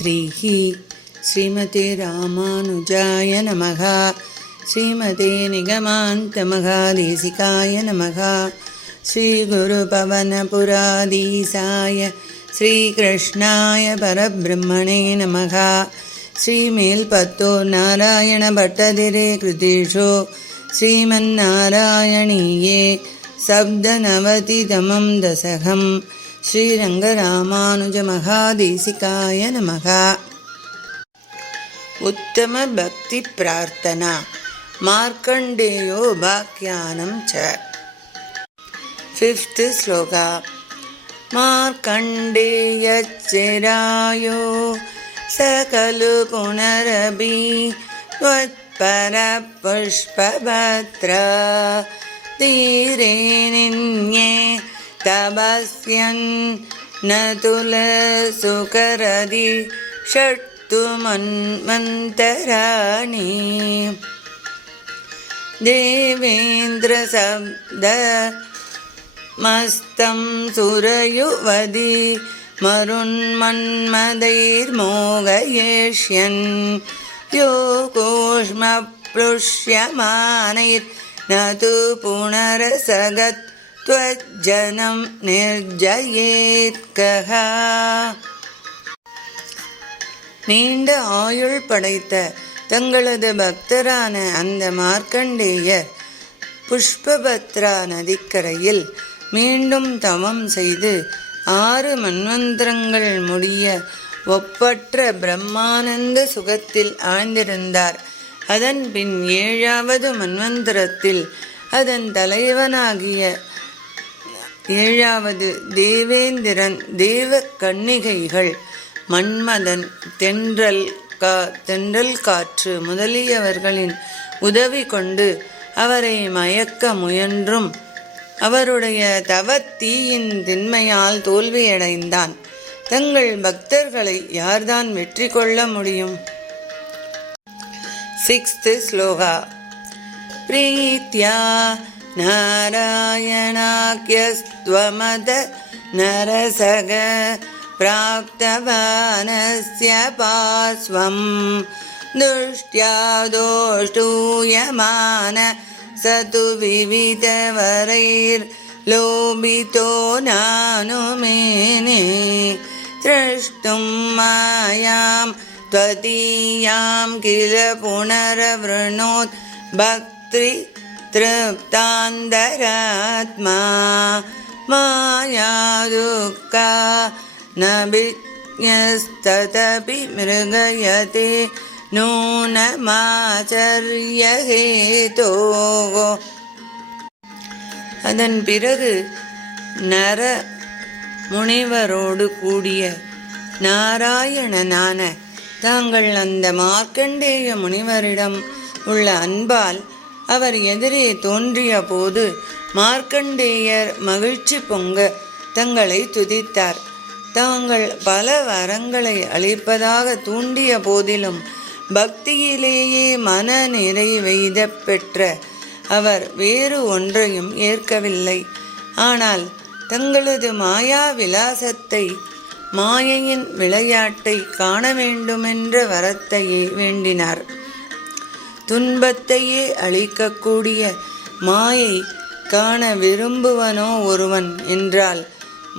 ஸ்ரீஹி ஸ்ரீமதே ராமானுஜாய நமக. ஸ்ரீமதே நிகமாந்த மகாதேசிகாய நமக. ஸ்ரீகுருபவனபுராதீசாய ஸ்ரீகிருஷ்ணாய பரபிரம்மணே நமக. ஸ்ரீமேல்பத்தூர் நாராயண பட்டதிரே கிருதேஷு ஸ்ரீமன்னாராயணீயே சப்தநவதிதமம் தசகம். ஸ்ரீரங்கராமானுஜ மகாதேசிகாய நமக. உத்தம பக்தி பிரார்த்தனா மார்க்கண்டேயோபாக்கியானம் ச. 5th ஸ்லோகா. மார்க்கண்டேயச்சிராயோ சகலு புனரபி த்வத்பர புஷ்பபத்ரா தீரே நின்யே தபஸ்யன் நதுல சுகரதி ஷட்டு மன்வந்தராணி தேவேந்திர சப்த மஸ்தம் சுரயுவதி மருண்மன்மதைர்மோகயேஷ்யன் யோகோஷ்ம ப்ளுஷ்யமானைர் நது புனரசகத் த்வஜ்ஜனம் நிர்ஜயேத்கஹ. நீண்ட ஆயுள் படைத்த தங்களது பக்தரான அந்த மார்க்கண்டேயர் புஷ்பபத்ரா நதிக்கரையில் மீண்டும் தவம் செய்து 6 மன்வந்திரங்கள் முடிய ஒப்பற்ற பிரம்மானந்த சுகத்தில் ஆழ்ந்திருந்தார். அதன் பின் 7வது மன்வந்திரத்தில் அதன் தலைவனாகிய 7வது தேவேந்திரன், தேவ கன்னிகைகள், மன்மதன், தென்றல் காற்று முதலியவர்களின் உதவி கொண்டு அவரை மயக்க முயன்றும் அவருடைய தவத்தீயின் திண்மையால் தோல்வியடைந்தான். தங்கள் பக்தர்களை யார்தான் வெற்றி கொள்ள முடியும்? 6th ஸ்லோகா. பிரீத்யா நாராயணாக்யஸ்த்வமத நரசக பிராப்தவானஸ்ய பாஸ்வம் துஷ்ட்யா தோஷ்டூயமான சது விவிதவரைர் லோபிதோ நானுமேனே த்ரஷ்டும் மாயாம் த்வதீயாம் கில புனரவ்ருணோத் பக்தி திருப்தாந்தராத்மா மாயா துக்கா நபிஜ்ஞஸ்ததபி மிருகயதே நூனமாச்சர்யஹேதோ. அதன் பிறகு நர முனிவரோடு கூடிய நாராயணனான தாங்கள் அந்த மார்க்கண்டேய முனிவரிடம் உள்ள அன்பால் அவர் எதிரே தோன்றிய போது மார்க்கண்டேயர் மகிழ்ச்சி பொங்க தங்களை துதித்தார். தாங்கள் பல வரங்களை அளிப்பதாக தூண்டிய போதிலும் பக்தியிலேயே மன நிறைவெய்த பெற்ற அவர் வேறு ஒன்றையும் ஏற்கவில்லை. ஆனால் தங்களது மாயா விலாசத்தை, மாயையின் விளையாட்டை காண வேண்டுமென்ற வரத்தையே வேண்டினார். துன்பத்தையே அளிக்கக்கூடிய மாயை காண விரும்புவனோ ஒருவன் என்றால்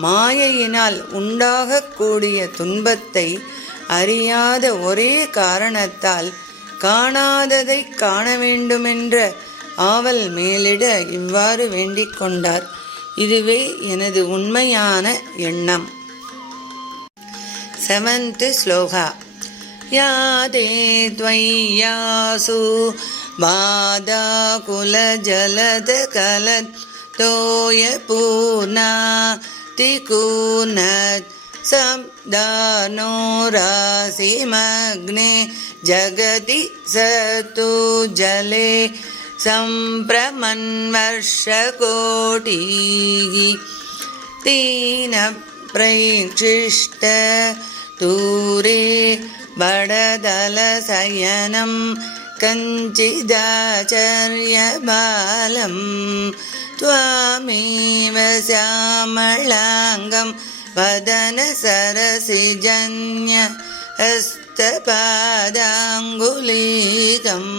மாயையினால் உண்டாகக்கூடிய துன்பத்தை அறியாத ஒரே காரணத்தால் காணாததை காண வேண்டுமென்ற ஆவல் மேலிட இவ்வாறு வேண்டிக் கொண்டார். இதுவே எனது உண்மையான எண்ணம். 7th ஸ்லோகா. யாதே த்வையாசு பாதா குல ஜலத கலத் தோய பூர்ணா திகூனத் சப்தானோ ராசிமக்னே ஜகதி சது ஜலே சம்பிரமன்வர்ஷகோடீஹி தீன பிரேக்ஷிஷ்ட தூரே படதலசயனம் கஞ்சிதாச்சர்யபாலம் त्वामेव श्यामलाङ्गं वदन सरसिजन्य ஹஸ்தபாதாங்குலீகம்.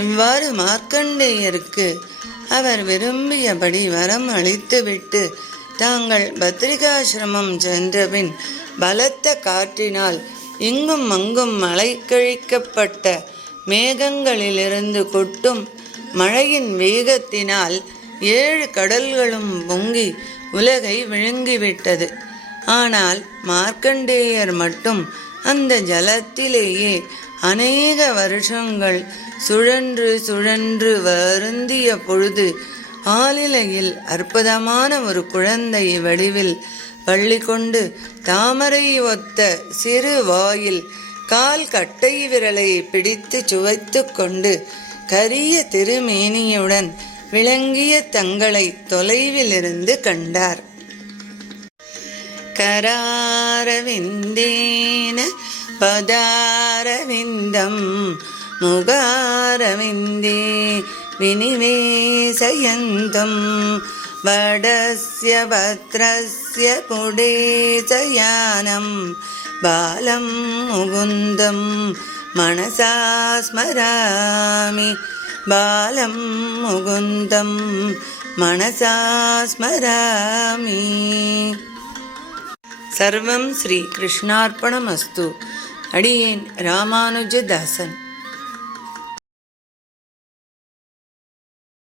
இவ்வாறு மார்க்கண்டேயருக்கு அவர் விரும்பியபடி வரம் அளித்துவிட்டு தாங்கள் பத்ரிகாசிரமம் சென்றபின் பலத்த காற்றினால் இங்கும் அங்கும் மழை கழிக்கப்பட்ட மேகங்களிலிருந்து கொட்டும் மழையின் வேகத்தினால் 7 கடல்களும் பொங்கி உலகை விழுங்கிவிட்டது. ஆனால் மார்க்கண்டேயர் மட்டும் அந்த ஜலத்திலேயே அநேக வருஷங்கள் சுழன்று சுழன்று வருந்திய பொழுது ஆலிலையில் அற்புதமான ஒரு குழந்தை வடிவில் பள்ளி கொண்டு தாமரை ஒத்த சிறு வாயில் கால் கட்டை விரலை பிடித்து சுவைத்து கொண்டு கரிய திருமேனியுடன் விளங்கிய தங்களை தொலைவிலிருந்து கண்டார். கராரவிந்தேன பதாரவிந்தம் முகாரவிந்தே வினிவேசயந்தம் வடஸ்ய பத்ரஸ்ய புடேசயானம் பாலம் முகுந்தம் மனசா ஸ்மராமி பாலம் முகுந்தம் மனசா ஸ்மராமி. சர்வம் ஸ்ரீ கிருஷ்ணார்ப்பணமஸ்து. அடியேன் ராமானுஜதாசன்.